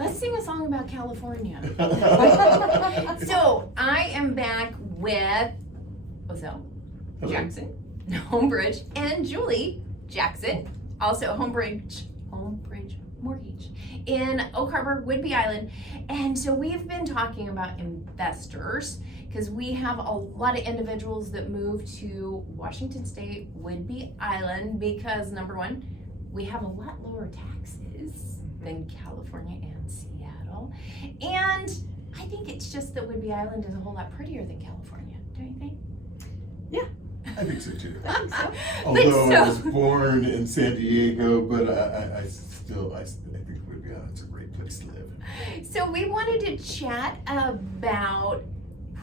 Let's sing a song about California. So I am back with Ozell Jackson, Homebridge, and Julie Jackson, also Homebridge Mortgage in Oak Harbor, Whidbey Island. And so we've been talking about investors because we have a lot of individuals that move to Washington State, Whidbey Island, because number one, we have a lot lower taxes than California and Seattle. And I think it's just that Whidbey Island is a whole lot prettier than California, don't you think? Yeah. I think so too. I think so. Although I was born in San Diego, but I think Whidbey Island's a great place to live. So we wanted to chat about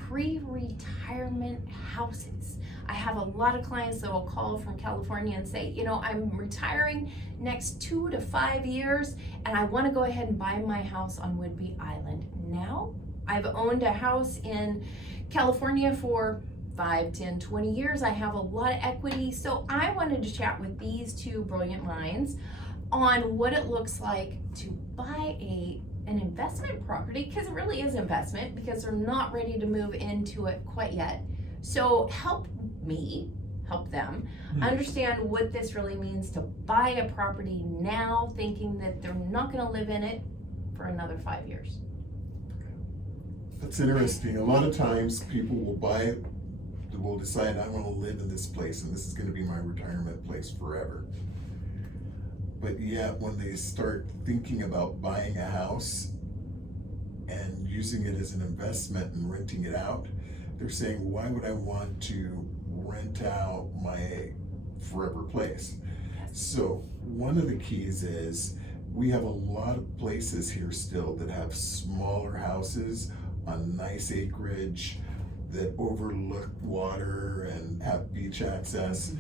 pre-retirement houses. I have a lot of clients that will call from California and say, you know, I'm retiring next 2 to 5 years and I want to go ahead and buy my house on Whidbey Island. Now, I've owned a house in California for 5, 10, 20 years. I have a lot of equity. So I wanted to chat with these two brilliant minds on what it looks like to buy an investment property, because it really is investment, because they're not ready to move into it quite yet. So help them understand what this really means to buy a property now, thinking that they're not going to live in it for another 5 years. That's interesting. A lot of times people will decide, I want to live in this place and this is going to be my retirement place forever. But yet when they start thinking about buying a house and using it as an investment and renting it out, they're saying, why would I want to rent out my forever place? So one of the keys is we have a lot of places here still that have smaller houses on nice acreage that overlook water and have beach access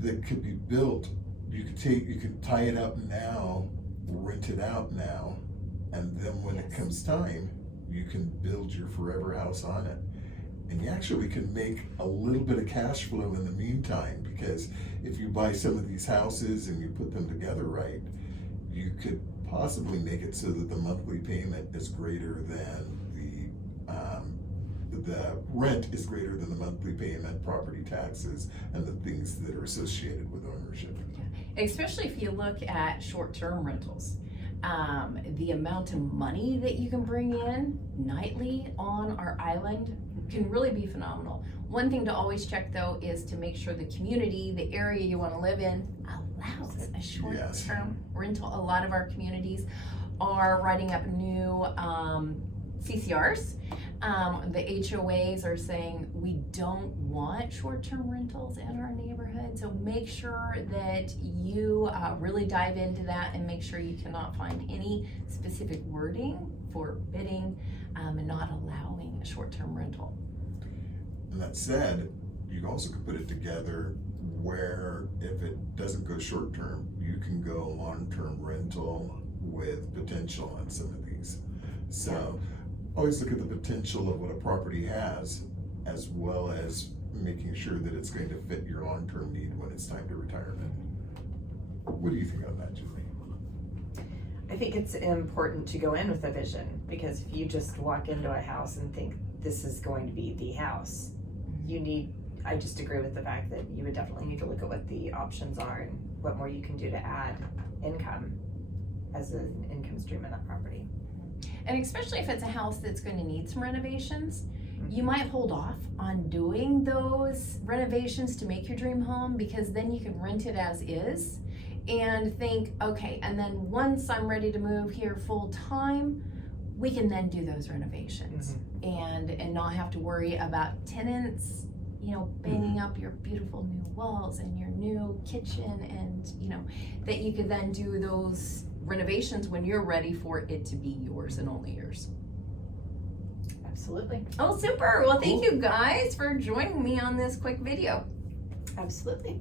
that could be built. You can tie it up now, rent it out now, and then when it comes time, you can build your forever house on it. And you actually can make a little bit of cash flow in the meantime, because if you buy some of these houses and you put them together right, you could possibly make it so that the monthly payment is greater than the rent is greater than the monthly payment, property taxes, and the things that are associated with ownership. Yeah. Especially if you look at short-term rentals. The amount of money that you can bring in nightly on our island can really be phenomenal. One thing to always check though is to make sure the community, the area you want to live in, allows a short-term rental. A lot of our communities are writing up new CCRs. The HOAs are saying we don't want short-term rentals in our neighborhood, so make sure that you really dive into that and make sure you cannot find any specific wording forbidding and not allowing a short-term rental. And that said, you also could put it together where if it doesn't go short-term, you can go long-term rental with potential on some of these. So always look at the potential of what a property has, as well as making sure that it's going to fit your long-term need when it's time to retirement. What do you think on that, Julie? I think it's important to go in with a vision, because if you just walk into a house and think this is going to be the house, I just agree with the fact that you would definitely need to look at what the options are and what more you can do to add income as an income stream in that property. And especially if it's a house that's going to need some renovations, you might hold off on doing those renovations to make your dream home, because then you can rent it as is and think, okay, and then once I'm ready to move here full time, we can then do those renovations and not have to worry about tenants, you know, banging up your beautiful new walls and your new kitchen, and you know, that you could then do those renovations when you're ready for it to be yours and only yours. Absolutely. Oh, super. Well, thank you guys for joining me on this quick video. Absolutely.